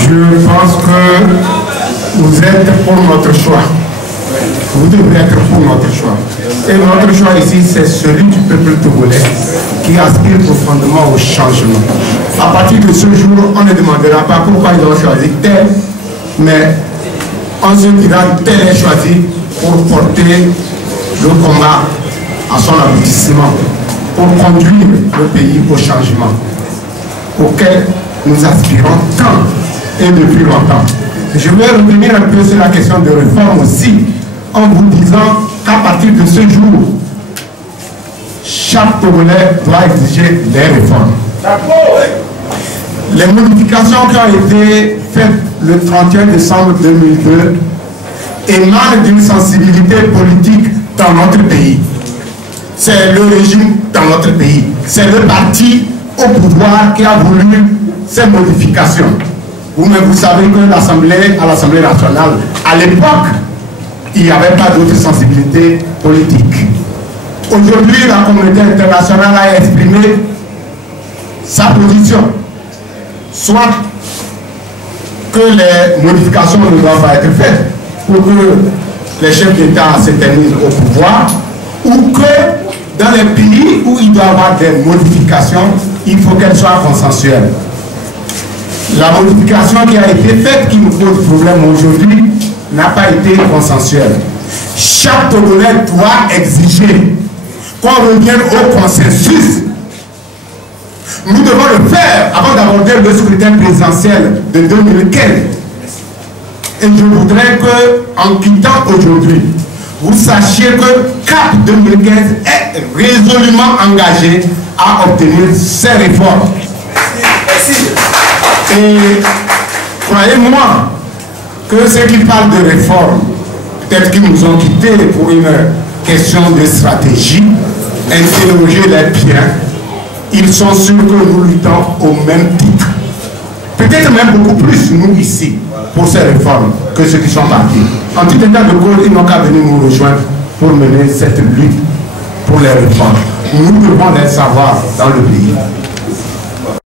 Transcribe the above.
Je pense que vous êtes pour notre choix. Vous devez être pour notre choix. Et notre choix ici, c'est celui du peuple togolais qui aspire profondément au changement. À partir de ce jour, on ne demandera pas pourquoi ils ont choisi tel, mais on se dira tel est choisi pour porter le combat à son aboutissement, pour conduire le pays au changement auquel nous aspirons tant et depuis longtemps. Je vais revenir un peu sur la question de réforme aussi, en vous disant qu'à partir de ce jour, chaque Togolais doit exiger des réformes. Les modifications qui ont été faites le 31 décembre 2002 émanent d'une sensibilité politique dans notre pays. C'est le régime dans notre pays. C'est le parti au pouvoir qui a voulu ces modifications. Vous-même, vous savez que à l'Assemblée nationale, à l'époque, il n'y avait pas d'autre sensibilité politique. Aujourd'hui, la communauté internationale a exprimé sa position. Soit que les modifications ne doivent pas être faites pour que les chefs d'État s'éternisent au pouvoir, ou que dans les pays où il doit y avoir des modifications, il faut qu'elles soient consensuelles. La modification qui a été faite, qui nous pose problème aujourd'hui, n'a pas été consensuelle. Chaque Togolais doit exiger qu'on revienne au consensus. Nous devons le faire avant d'aborder le scrutin présidentiel de 2015. Et je voudrais qu'en quittant aujourd'hui, vous sachiez que CAP 2015 est résolument engagé à obtenir ces réformes. Et croyez-moi que ceux qui parlent de réforme, peut-être qu'ils nous ont quittés pour une question de stratégie, interrogez-les bien, ils sont sûrs que nous luttons au même titre. Peut-être même beaucoup plus, nous ici, pour ces réformes, que ceux qui sont partis. En tout état de cause, ils n'ont qu'à venir nous rejoindre pour mener cette lutte pour les réformes. Nous devons les savoir dans le pays.